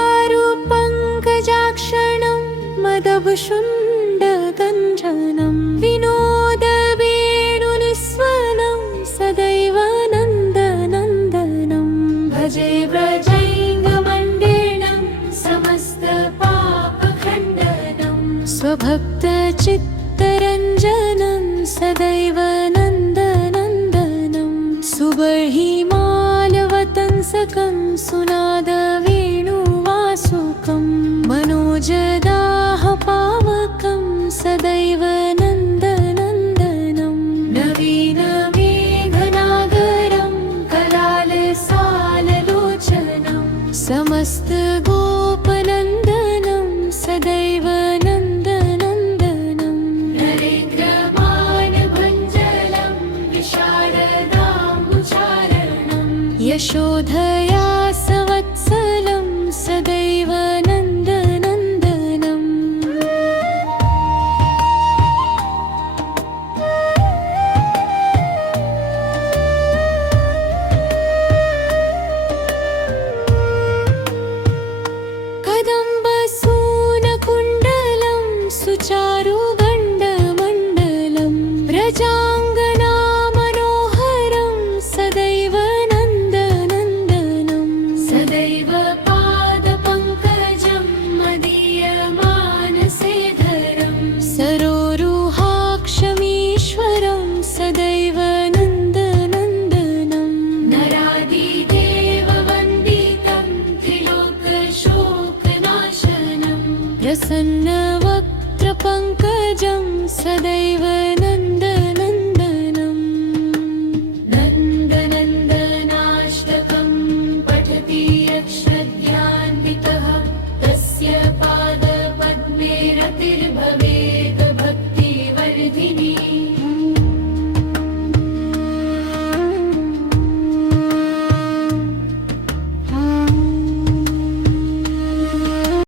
चारु पङ्कजाक्षणं मदभुषुण्डगञ्जनं विनोदवेणुनिस्वनं सदैव नन्दनन्दनं भजे व्रजैङ्गमण्डेनं समस्तपापखण्डनं स्वभक्तचित्तरञ्जनं सदैव नन्दनन्दनं सुबर्हिमालवतंसकं सुनादवेणुवासुकं मनोजदाहपावकं सदैव नन्दनन्दनं नवीनमेघनागरं कलालसाललोचनं समस्तगोपनन्दनं सदैव नन्दनन्दनं नरेन्द्रमानभञ्जलं विशारदाम्बुचारणं यशोधया सवत्सलं सदैव नन्दनन्दनं कदम्बसूनकुण्डलं सुचारुगण्डमण्डलं व्रजाङ्गनामनोहरं सदैव नन्दनन्दनं सदैव पादपङ्कजं मदीयमानसे धरं सरोरुहाक्षमीश्वरं सदैव नन्दनन्दनं नरादिदेववन्दितं त्रिलोकशोकनाशनं प्रसन्नवक्त्रपङ्कजं सदैव नन्दनन्दनं